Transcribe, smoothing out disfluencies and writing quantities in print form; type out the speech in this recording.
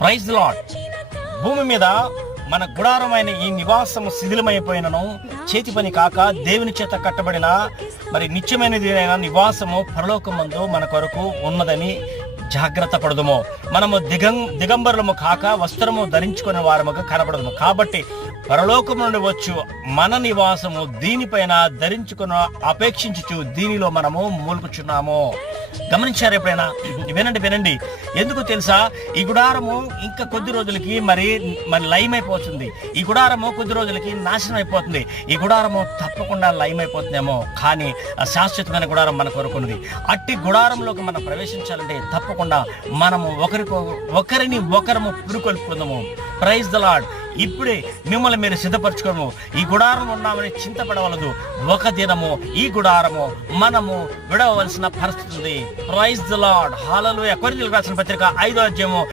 Praise lord. భూమి మీద మన గుడారమైన ఈ నివాసము శిథిలమైపోయినను, చేతి పని కాక దేవుని చేత కట్టబడిన మరి నిత్యమైనది అయిన నివాసము పరలోకమందు మన కొరకు ఉన్నదని జాగ్రత్త పడదుము. మనము దిగంబరులము కాక వస్త్రము ధరించుకునే వారముగా కనబడదుము. కాబట్టి పరలోకము నుండి వచ్చు మన నివాసము దీనిపైన ధరించుకున్న అపేక్షించుచు దీనిలో మనము మూలుకుచున్నాము. గమనించారు ఎప్పుడైనా? వినండి. ఎందుకు తెలుసా? ఈ గుడారము ఇంకా కొద్ది రోజులకి మరి లైమ్ అయిపోతుంది. ఈ గుడారము కొద్ది రోజులకి నాశనం అయిపోతుంది. ఈ గుడారము తప్పకుండా లైమ్ అయిపోతుందేమో, కానీ ఆ శాశ్వతమైన గుడారం మన కొరకున్నది. అట్టి గుడారంలోకి మనం ప్రవేశించాలంటే తప్పకుండా మనము ఒకరిని ఒకరము పురుకొల్పుకుందాము. Praise the Lord. ఇప్పుడే మిమ్మల్ని మీరు సిద్ధపరచుకోము. ఈ గుడారం ఉన్నామని చింతపడవలదు. ఒక దినము ఈ గుడారము మనము విడవలసిన పరిస్థితి ఉంది. Praise the Lord. హల్లెలూయా. కొరింథీయులకు రాసిన పత్రిక 5వ అధ్యాయము